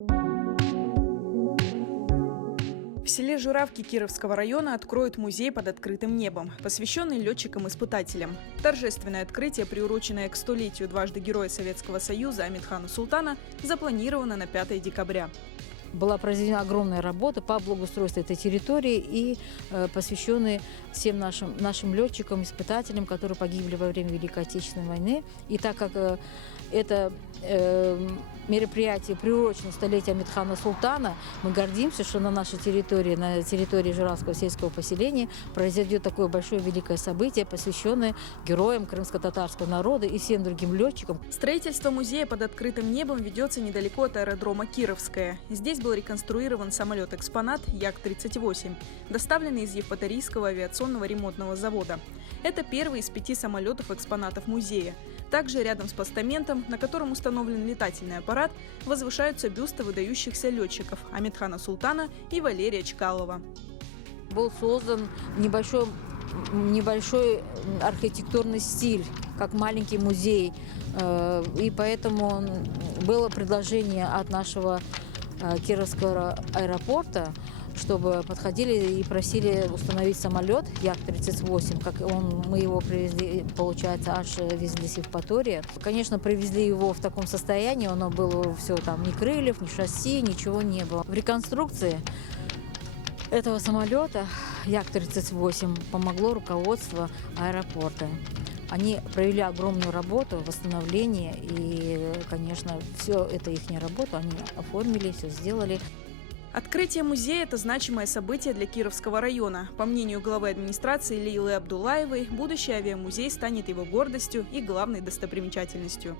В селе Журавки Кировского района откроют музей под открытым небом, посвященный летчикам-испытателям. Торжественное открытие, приуроченное к 100-летию дважды Героя Советского Союза Амитхана Султана, запланировано на 5 декабря. Была произведена огромная работа по благоустройству этой территории и посвященной всем нашим летчикам, испытателям, которые погибли во время Великой Отечественной войны. И так как это мероприятие приурочено к 100-летию Амитхана Султана, мы гордимся, что на нашей территории, на территории Журавского сельского поселения произойдет такое большое великое событие, посвященное героям крымско-татарского народа и всем другим летчикам. Строительство музея под открытым небом ведется недалеко от аэродрома Кировское. Здесь был реконструирован самолет-экспонат Як-38, доставленный из Евпаторийского авиационного ремонтного завода. Это первый из 5 самолетов-экспонатов музея. Также рядом с постаментом, на котором установлен летательный аппарат, возвышаются бюсты выдающихся летчиков Амитхана Султана и Валерия Чкалова. Был создан небольшой архитектурный стиль, как маленький музей. И поэтому было предложение от нашего Кировского аэропорта, чтобы подходили и просили установить самолет Як-38, как мы его привезли, получается, аж везли с Евпатории. Конечно, привезли его в таком состоянии, оно было все там, ни крыльев, ни шасси, ничего не было. В реконструкции этого самолета Як-38 помогло руководство аэропорта. Они провели огромную работу, восстановление, и, конечно, все это их работу они оформили, все сделали. Открытие музея – это значимое событие для Кировского района. По мнению главы администрации Лейлы Абдуллаевой, будущий авиамузей станет его гордостью и главной достопримечательностью.